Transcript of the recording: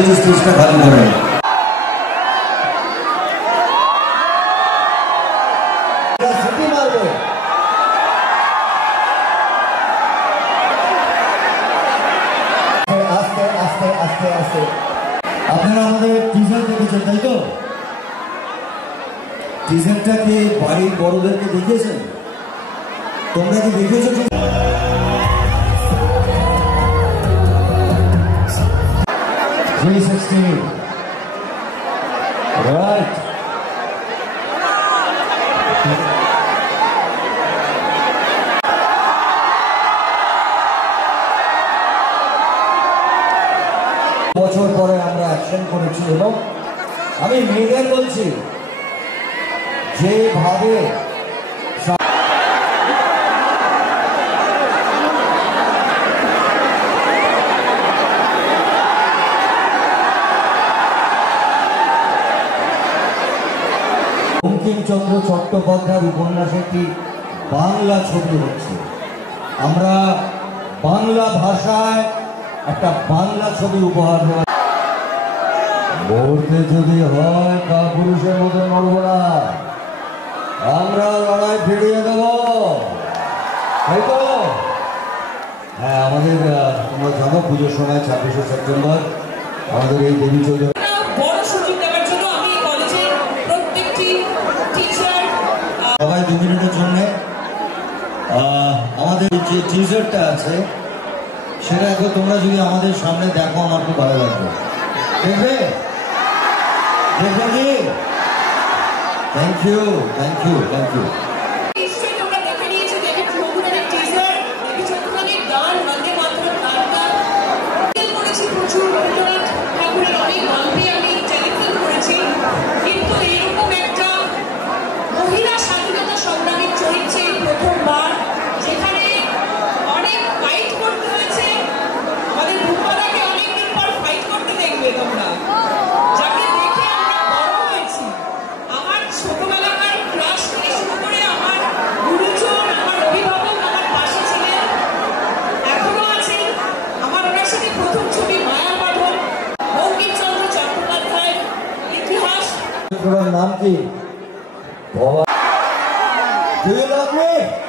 একটু স্টেজটা খালি করেন। আস্তে আস্তে আস্তে আস্তে। আপনারা আমাদের টিজার দেখেছেন তাই তো? টিজারটা কি বাড়ির বড়দেরকে দেখিয়েছেন? তোমরা কি দেখেছো? Right. বছর পরে আমরা অ্যাকশন করেছি এবং আমি মেয়েদের বলছি যেভাবে বঙ্কিমচন্দ্র চট্টোপাধ্যায়ের উপন্যাসে একটি বাংলা ছবি হচ্ছে। আমরা বাংলা ভাষায় একটা বাংলা ছবি উপহার দেওয়া লড়তে যদি হয় কাপুরুষের মতো নড়ব না, আমরা লড়াই ফিরিয়ে দেব, তাই তো? হ্যাঁ, আমাদের তোমরা জানো পুজোর সময় 26শে সেপ্টেম্বর আমাদের এই দেবী চৌধুরী সবাই 2 মিনিটের জন্য আমাদের যে টিজারটা আছে সেটা একবার তোমরা যদি আমাদের সামনে দেখো আমার খুব ভালো লাগবে। দেখবে? দেখবে কি? Thank you, thank you, thank you. নাম কি? Do you love me?